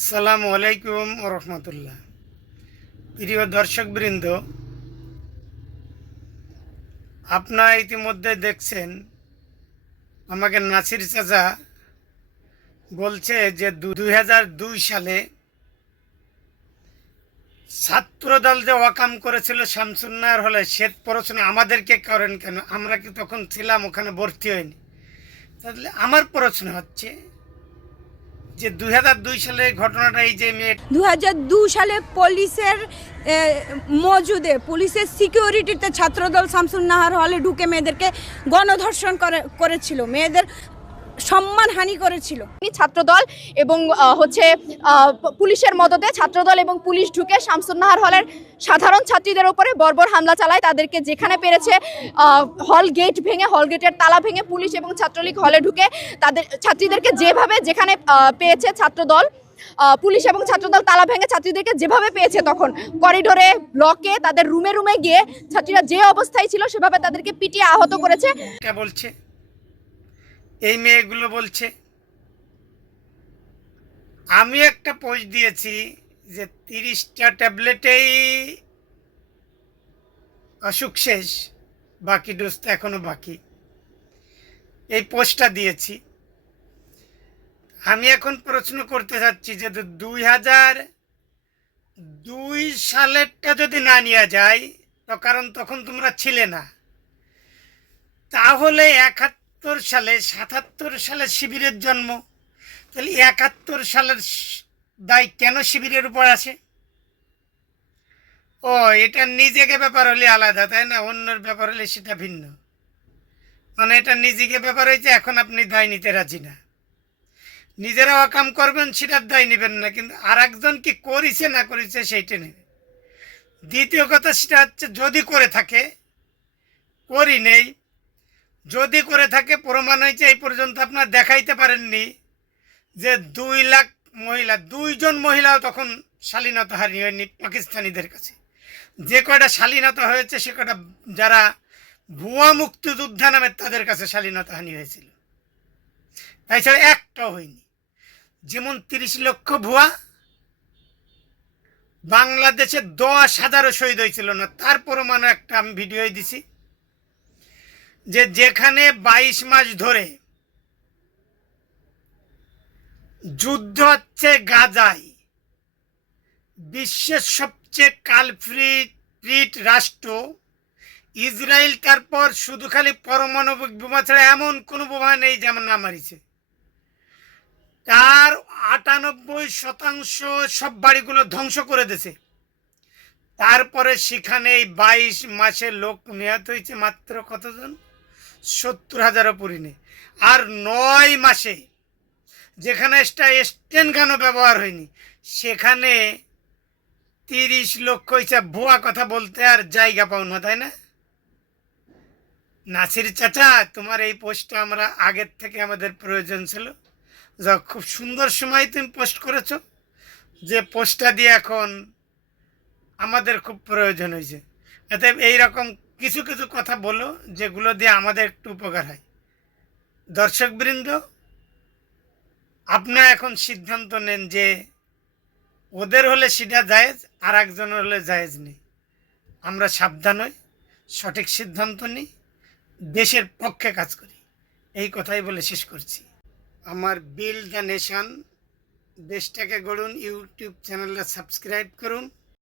আসসালামু আলাইকুম রহমতুল্লাহ। প্রিয় দর্শকবৃন্দ, আপনারা ইতিমধ্যে দেখছেন আমাকে নাসির চাচা বলছে যে 2002 সালে ছাত্রদল যে ওয়াকাম করেছিল শামসুন্নাহর হলে সে প্রশ্ন আমাদেরকে করেন কেন? আমরা কি তখন ছিলাম, ওখানে ভর্তি হয়নি? তাহলে আমার প্রশ্ন হচ্ছে যে 2002 সালে ঘটনাটা, এই যে মেয়ে 2002 সালে পুলিশের মজুদে পুলিশের সিকিউরিটিতে ছাত্রদল শামসুন্নাহার হলে ঢুকে মেয়েদেরকে গণধর্ষণ করেছিল, মেয়েদের সম্মানহানি করেছিল। ছাত্রদল এবং পুলিশের মদতে ছাত্রদল এবং পুলিশ ঢুকে শামসুন্নাহার হলের সাধারণ ছাত্রীদের উপরে বর্বর হামলা চালায়। তাদেরকে যেখানে পেরেছে হল গেট ভেঙে, হল গেটের তালা ভেঙে পুলিশ এবং ছাত্রলীগ হলে ঢুকে তাদের ছাত্রীদেরকে যেখানে পেয়েছে ছাত্রদল, পুলিশ এবং ছাত্রদল তালা ভেঙে ছাত্রীদেরকে যেভাবে পেয়েছে, তখন করিডোরে, ব্লকে, তাদের রুমে রুমে গিয়ে ছাত্রীরা যে অবস্থায় ছিল সেভাবে তাদেরকে পিটিয়ে আহত করেছে। বলছে এই মেয়েগুলো বলছে, আমি একটা পোস্ট দিয়েছি যে 30টা ট্যাবলেটেই অসুখ শেষ, বাকি ডোজটা এখনো বাকি। এই পোস্টটা দিয়েছি। আমি এখন প্রশ্ন করতে চাচ্ছি যে 2002 সালেরটা যদি না নিয়ে যায়, তো কারণ তখন তোমরা ছিলে না, তাহলে 71 সালে 77 সালে শিবিরের জন্ম, তাহলে 71 সালের দায় কেন শিবিরের উপর আসে? ও, এটা নিজেকে ব্যাপার হলে আলাদা, তাই না? অন্যের ব্যাপার হলে সেটা ভিন্ন। মানে এটা নিজেকে ব্যাপার হয়েছে, এখন আপনি দায় নিতে রাজি না। নিজেরা অকাম করবেন, সেটার দায় নেবেন না, কিন্তু আর একজন কি করেছে না করেছে সেইটা নেবে। দ্বিতীয় কথা সেটা হচ্ছে, যদি করে থাকে, করি নেই, যদি করে থাকে প্রমাণ হয়েছে এই পর্যন্ত আপনার দেখাইতে পারেননি যে 2 লাখ মহিলা, 2 জন মহিলাও তখন শালীনতা হানি হয়নি পাকিস্তানিদের কাছে। যে কয়টা শালীনতা হয়েছে সে কয়টা যারা ভুয়া মুক্তিযোদ্ধা নামে তাদের কাছে শালীনতা হানি হয়েছিল, তাই ছাড়া একটাও হয়নি। যেমন 30 লক্ষ ভুয়া, বাংলাদেশে 10,000 শহীদ হয়েছিল না, তার প্রমাণ একটা আমি ভিডিও দিছি, যে যেখানে 22 মাস ধরে যুদ্ধ হচ্ছে গাজায়, বিশ্বের সবচেয়ে কালপ্রিট রাষ্ট্র ইসরায়েল, তারপর শুধু খালি পারমাণবিক বোমা ছাড়া এমন কোনো বোমা নেই যেমন না মারিছে। তার 98% সব বাড়িগুলো ধ্বংস করে দিয়েছে। তারপরে সেখানে 22 মাসে লোক নিহত হয়েছে মাত্র কতজন? 70,000 পরিণে। আর 9 মাসে যেখানে স্টেন গানও ব্যবহার হয়নি, সেখানে 30 লক্ষ হয়েছে। ভুয়া কথা বলতে আর জায়গা পাও না, তাই না? নাসির চাচা, তোমার এই পোস্টটা আমরা আগের থেকে আমাদের প্রয়োজন ছিল, যা খুব সুন্দর সময় তুমি পোস্ট করেছো, যে পোস্টটা দিয়ে এখন আমাদের খুব প্রয়োজন হয়েছে। এতে এইরকম কিছু কিছু কথা বলো যেগুলো দিয়ে আমাদের একটু উপকার হয়। দর্শকবৃন্দ, আপনারা এখন সিদ্ধান্ত নেন যে ওদের হলে সেটা জায়েজ, আর একজনের হলে জায়েজ নেই। আমরা সাবধান হই, সঠিক সিদ্ধান্ত নিই, দেশের পক্ষে কাজ করি, এই কথাই বলে শেষ করছি। আমার বিল্ড দ্য নেশন, দেশটাকে গড়ুন ইউটিউব চ্যানেলটা সাবস্ক্রাইব করুন।